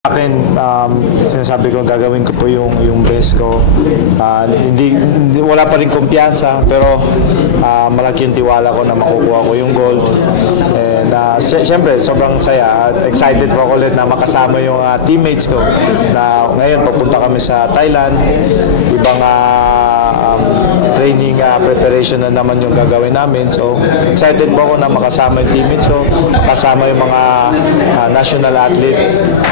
Akin, sinasabi ko gagawin ko po yung best ko. Wala pa rin kumpiyansa pero malaki yung tiwala ko na makukuha ko yung gold. And syempre sobrang saya at excited po ako ulit na makasama yung teammates ko na ngayon papunta kami sa Thailand. Ibang training preparation na naman yung gagawin namin. So excited po ako na makasama yung teammates ko, kasama yung mga national athlete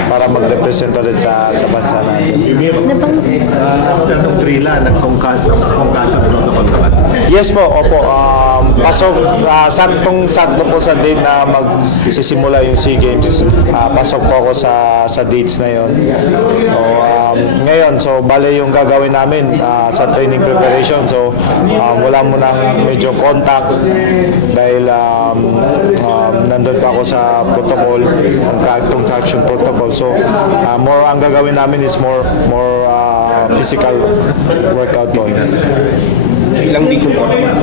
para mag-represent ulit sa bansa natin. Itong Trila, nag-concussion protocol ka ba? Yes po, opo. Pasok, saktong-sakto po sa date na magsisimula yung SEA Games. Pasok po ako sa dates na yon. So, ngayon, so bale yung gagawin namin sa training preparation. So, wala mo nang medyo contact dahil nandun pa ako sa protocol, concussion protocol. So, more ang gagawin namin is more physical workout po. Ilang days yung protocol?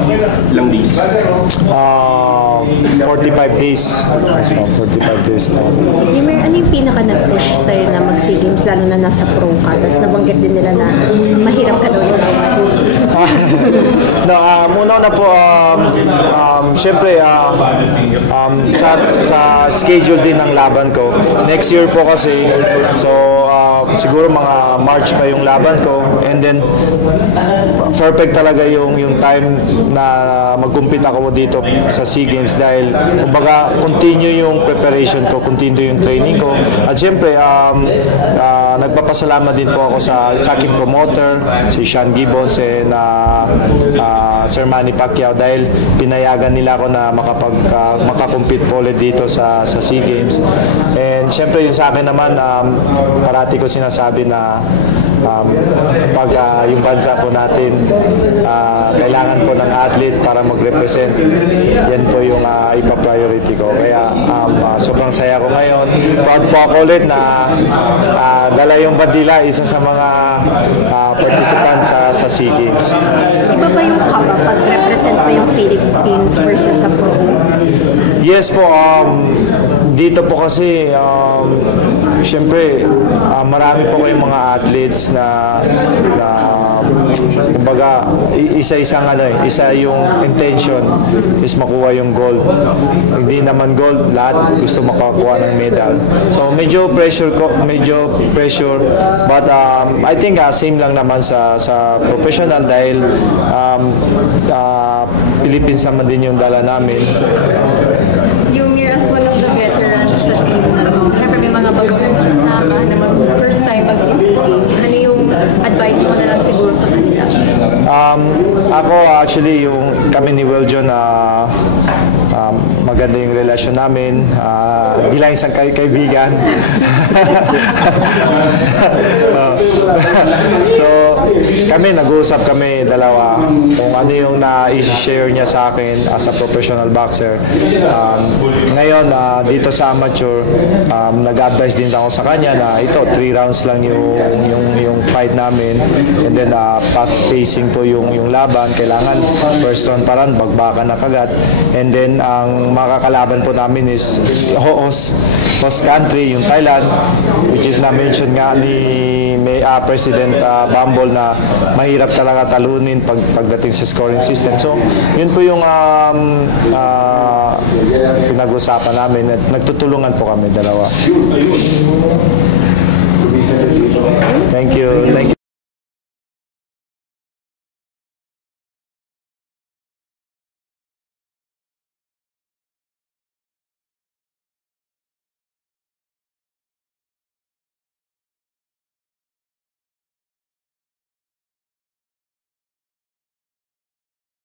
Ilang days? 45 days. Yes po, 45 days na. Ano yung pinaka nag-push sa'yo na mag-SEA Games, lalo na nasa pro ka? Tapos nabanggit din nila na mahirap ka daw yung tawad. No, muna na po, syempre, sa schedule din ng laban ko. Next year po kasi, so siguro mga March pa yung laban ko. And then, perfect talaga yung time na mag-compete ako dito sa SEA Games dahil kumbaga continue yung preparation ko, continue yung training ko. At syempre, nagpapasalamat din po ako sa aking promoter, si Sean Gibbons and Sir Manny Pacquiao dahil pinayagan nila ako na makakompete po ulit dito sa SEA Games. And syempre yun sa akin naman, parati ko sinasabi na pag yung bansa po natin kailangan po ng athlete para mag-represent, yan po yung ipa-priority ko. Kaya sobrang saya ko ngayon. Proud po ako ulit na dala yung bandila, isa sa mga participants sa SEA Games. Iba ba yung kaba pag represent mo yung Philippines versus sa pro? Yes po, dito po kasi syempre marami po kayong mga athletes na kumbaga isa yung intention is makuha yung gold. Hindi naman gold, lahat gusto makakuha ng medal. So medyo pressure but I think same lang naman sa professional dahil Philippines naman din yung dala namin. You're as one of the veterans sa team na syempre may mga bagong kasama na first time mag-SEA Games. Ano yung advice mo na lang siguro sa kanila? Ako actually kami ni Wiljon maganda yung relasyon namin bilang isang kaibigan. So kami nag-uusap kami dalawa kung ano yung na-share niya sa akin as a professional boxer. Ngayon dito sa amateur, nag-advise din ako sa kanya na ito 3 rounds lang yung fight namin, and then fast pacing po yung laban. Kailangan first round pa rin bagbakan na kagad, and then ang makakalaban po namin is host country, yung Thailand, which is na-mention nga ni President Bumble na mahirap talaga talunin pagdating sa scoring system. So yun po yung pinag-usapan namin at nagtutulungan po kami dalawa.